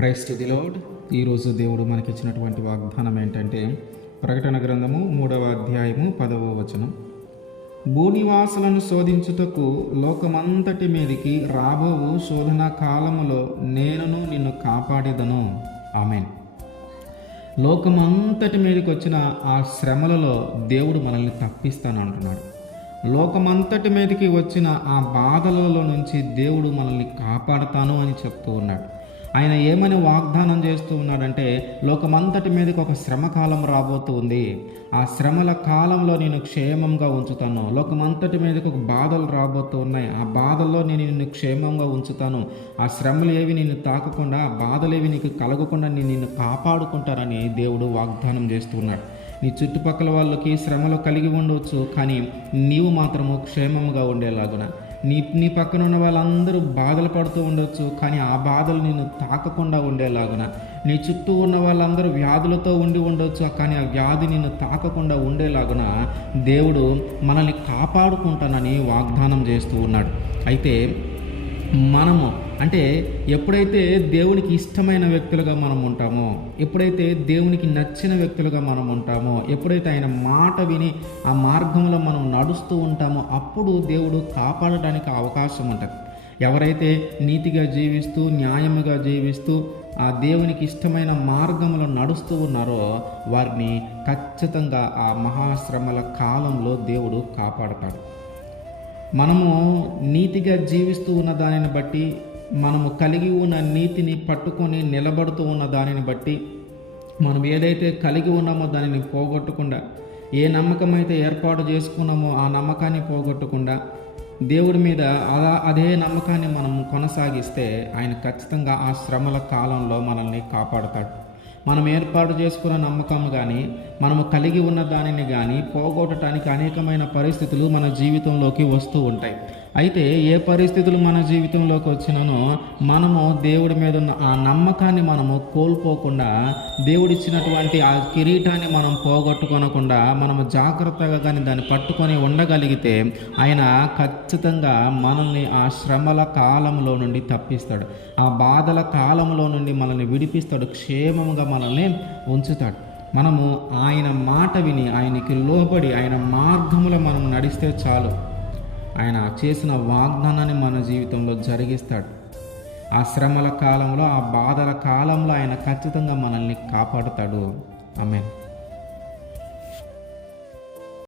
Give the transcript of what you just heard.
Praise to the lord. ఈరోజు దేవుడు మనకిచ్చినటువంటి వాగ్దానం ఏంటంటే, ప్రకటన గ్రంథము 3వ అధ్యాయము 10వ వచనం. భూనివాసులను శోధించుటకు లోకమంతటి మీదికి రాబోవు శోధన కాలములో నేనును నిన్ను కాపాడేదను. ఆమేన్. లోకమంతటి మీదకి వచ్చిన ఆ శ్రమలలో దేవుడు మనల్ని తప్పిస్తాను అంటున్నాడు. లోకమంతటి మీదకి వచ్చిన ఆ బాధలలో నుంచి దేవుడు మనల్ని కాపాడుతాను అని చెప్తూ ఉన్నాడు. ఆయన ఏమని వాగ్దానం చేస్తూ ఉన్నాడంటే, లోకమంతటి మీదకి ఒక శ్రమ కాలం రాబోతూ ఉంది. ఆ శ్రమల కాలంలో నేను క్షేమంగా ఉంచుతాను. లోకమంతటి మీదకి ఒక బాధలు రాబోతూ ఉన్నాయి. ఆ బాధల్లో నేను నిన్ను క్షేమంగా ఉంచుతాను. ఆ శ్రమలు ఏవి నిన్ను తాకకుండా, ఆ బాధలు ఏవి నీకు కలగకుండా నేను నిన్ను కాపాడుకుంటానని దేవుడు వాగ్దానం చేస్తున్నాడు. నీ చుట్టుపక్కల వాళ్ళకి శ్రమలు కలిగి ఉండవచ్చు, కానీ నీవు మాత్రము క్షేమంగా ఉండేలాగున. నీ పక్కన ఉన్న వాళ్ళందరూ బాధలు పడుతూ ఉండొచ్చు, కానీ ఆ బాధలు నిన్ను తాకకుండా ఉండేలాగున. నీ చుట్టూ ఉన్న వాళ్ళందరూ వ్యాధులతో ఉండి ఉండొచ్చు, కానీ ఆ వ్యాధి నిన్ను తాకకుండా ఉండేలాగున దేవుడు మనల్ని కాపాడుకుంటానని వాగ్దానం చేస్తూ ఉన్నాడు. అయితే మనము ఎప్పుడైతే దేవునికి ఇష్టమైన వ్యక్తులుగా మనం ఉంటామో, ఎప్పుడైతే దేవునికి నచ్చిన వ్యక్తులుగా మనం ఉంటామో, ఎప్పుడైతే ఆయన మాట విని ఆ మార్గంలో మనం నడుస్తూ ఉంటామో, అప్పుడు దేవుడు కాపాడడానికి అవకాశం ఉంటుంది. ఎవరైతే నీతిగా జీవిస్తూ, న్యాయముగా జీవిస్తూ ఆ దేవునికి ఇష్టమైన మార్గంలో నడుస్తూ ఉన్నారో వారిని ఖచ్చితంగా ఆ మహాశ్రమల కాలంలో దేవుడు కాపాడతాడు. మనము నీతిగా జీవిస్తూ ఉన్న దానిని బట్టి, మనము కలిగి ఉన్న నీతిని పట్టుకొని నిలబడుతూ ఉన్న దానిని బట్టి, మనం ఏదైతే కలిగి ఉన్నామో దానిని పోగొట్టకుండా, ఏ నమ్మకం అయితే ఏర్పాటు చేసుకున్నామో ఆ నమ్మకాన్ని పోగొట్టకుండా దేవుడి మీద అదే నమ్మకాన్ని మనం కొనసాగిస్తే ఆయన ఖచ్చితంగా ఆ శ్రమల కాలంలో మనల్ని కాపాడుతాడు. మనం ఏర్పాటు చేసుకున్న నమ్మకం కానీ, మనము కలిగి ఉన్న దానిని కానీ పోగొట్టడానికి అనేకమైన పరిస్థితులు మన జీవితంలోకి వస్తూ ఉంటాయి. అయితే ఏ పరిస్థితులు మన జీవితంలోకి వచ్చినానో మనము దేవుడి మీద ఉన్న ఆ నమ్మకాన్ని మనము కోల్పోకుండా, దేవుడిచ్చినటువంటి ఆ కిరీటాన్ని మనం పోగొట్టుకొనకుండా మనము జాగ్రత్తగా కానీ దాన్ని పట్టుకొని ఉండగలిగితే ఆయన ఖచ్చితంగా మనల్ని ఆ శ్రమల కాలంలో నుండి తప్పిస్తాడు. ఆ బాధల కాలంలో నుండి మనల్ని విడిపిస్తాడు. క్షేమంగా మనల్ని ఉంచుతాడు. మనము ఆయన మాట విని, ఆయనకి లోబడి, ఆయన మార్గంలో మనం నడిస్తే చాలు, ఆయన చేసిన వాగ్దానాన్ని మన జీవితంలో జరిగిస్తాడు. ఆ శ్రమల కాలంలో, ఆ బాధల కాలంలో ఆయన ఖచ్చితంగా మనల్ని కాపాడుతాడు. ఆమేన్.